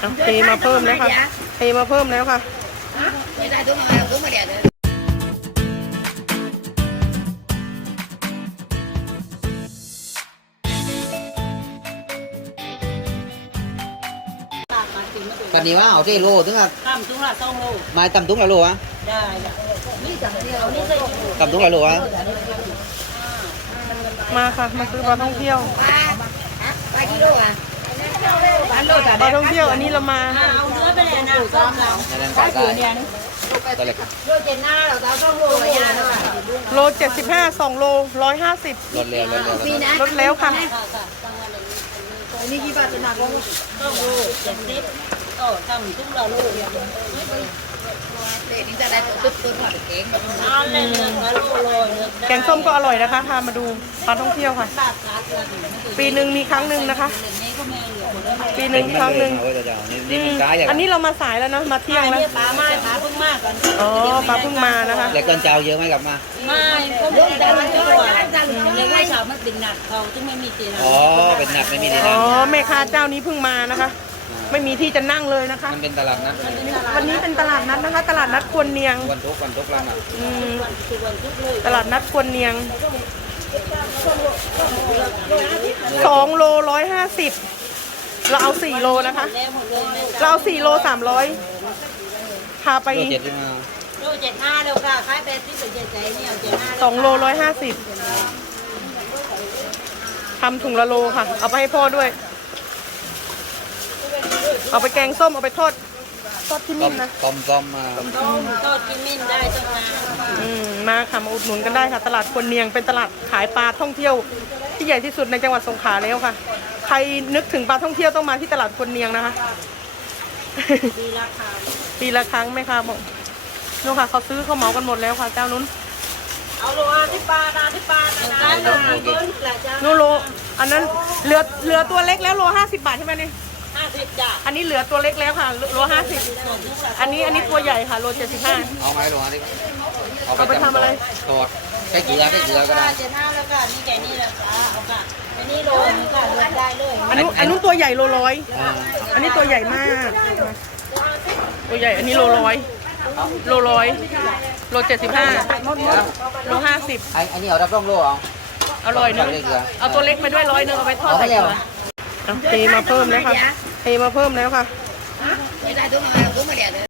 เทมาเพิ่มแล้วค่ะเทมาเพิ่มแล้วค่ะปันนี้ว่าเอาที่โลถึงอะตำตุ้งละ2 โลไม้ตำตุ้งละโลวะได้นี่จังเดียวนี่ใส่ถุงตำตุ้งละโลวะมาค่ะมาซื้อปลาท่องเที่ยวปลากิโลอ่ะปลาโลแต่ปลาท่องเที่ยวอันนี้เรามาเอาเนื้อไปเลยนะซ้อมเราในนั้นใส่ได้ตัวเล็กโลเจนหน้าเราจะเอา2 โลเลยนะโล75 2 โล150 รถเร็วลดแล้วค่ะอันนี้กี่บาทจะหนัก2 โล70ก็ทำตุ้งละโลเด็กนี่จะได้ตุ๊ดหอดเก่งเอาเลยเนื้อโลแกงส้มก็อร่อยนะคะพามาดูปลาท่องเที่ยวค่ะปีหนึ่งมีครั้งหนึ่งนะคะปีหนึ่งครั้งหนึ่งอันนี้เรามาสายแล้วนะมาเที่ยงแล้วปลาไม้ปลาเพิ่งมากกันอ๋อปลาเพิ่งมานะคะเด็กต้นเจ้าเยอะไหมกลับมาไม่ก็ไม่ได้มันตัวเลี้ยงไว้เช้ามันเป็นหนักเขาจึงไม่มีตีนอ๋อเป็นหนักไม่มีตีนอ๋อแม่ค้าเจ้านี้เพิ่งมานะคะไม่มีที่จะนั่งเลยนะคะมันเป็นตลาดนัดวันนี้เป็นตลาดนัดนะคะตลาดนัดควนเนียงวันทุกร้านอ่ะตลาดนัดควนเนียง2 โล150เราเอา4 โลนะคะเราเอา4 โล300พาไปโล75แล้วค่ะขายไปที่สุดใจเนี่ย 2 โล150ทำถุงละโลค่ะเอาไปให้พ่อด้วยเอาไปแกงส้มเอาไปทอดที่มิ้นนะต้มมาทอดที่มิ้นได้จ้ามาค่ะมาอุดหนุนกันได้ค่ะตลาดควนเนียงเป็นตลาดขายปลาท่องเที่ยวที่ใหญ่ที่สุดในจังหวัดสงขลาแล้วค่ะใครนึกถึงปลาท่องเที่ยวต้องมาที่ตลาดควนเนียงนะคะปีละครั้งไหมคะบอกนู่นค่ะเขาซื้อเขาเหมากันหมดแล้วค่ะเจ้านุ้นเอาโลที่ปลาได้นู่นโลอันนั้นเหลือตัวเล็กแล้วโล50 บาทใช่ไหมนี่ 50จ้ะอันนี้เหลือตัวเล็กแล้วค่ะโล50อันนี้ตัวใหญ่ค่ะโล75 เอาไหมโลนี้เอาไปทำอะไรทอดใช้เกลือก็ได้ 75แล้วก็นี่แกนี่แหละเอาค่ะอันนี้โลนึงค่ะลดได้เลยอันนู้นตัวใหญ่โล100อันนี้ตัวใหญ่มากตัวใหญ่อันนี้โล100โล75โล50 อันนี้เอารับร่องโลเอาอร่อยนึงเอาตัวเล็กมาด้วย100นึงเอาไปทอดใส่เกลือเทมาเพิ่มแล้วค่ะเทมาเพิ่มแล้วค่ะ